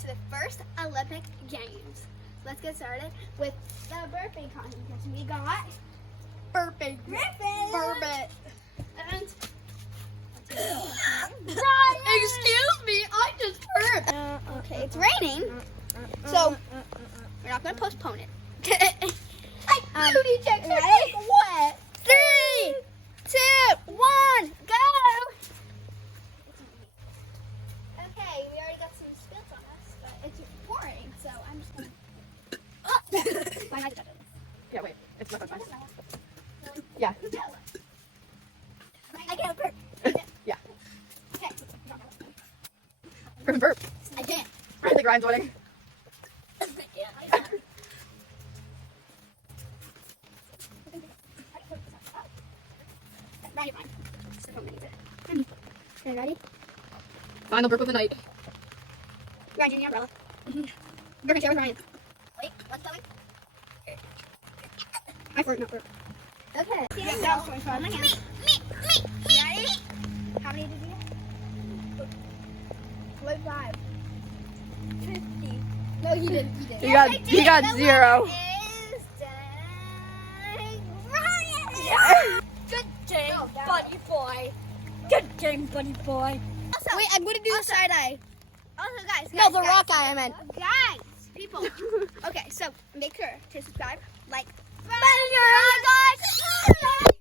to the first Olympic Games. Let's get started with the burping contest. We got burping. Burping. And excuse me, I just burped. Okay, it's raining, so we're not gonna postpone it. Booty check. Ready? What? 3, 2, 1, go! Okay, we already got some spills on us, but it's pouring, so I'm just gonna. My eyes are touching. Yeah, wait. It's not fine. Yeah. I can't burp. Yeah. Okay. Burp. I can't. I think Ryan's winning. Ready, fine. Okay, ready? Final burp of the night. Ryan, do you need an umbrella? Burping shower with Ryan. Wait, what's going? I burp, not burp. Okay. Yeah, That was 25. Me. Ready? How many did you get? 45. 50. No, you didn't. He got The 0. winner is Ryan. Yeah. Good game, buddy boy. Good game, buddy boy. Also, wait, I'm gonna do the side eye. Also, guys. No, the rock eye I meant. Guys, people. Okay, so make sure to subscribe, like, Bye, guys.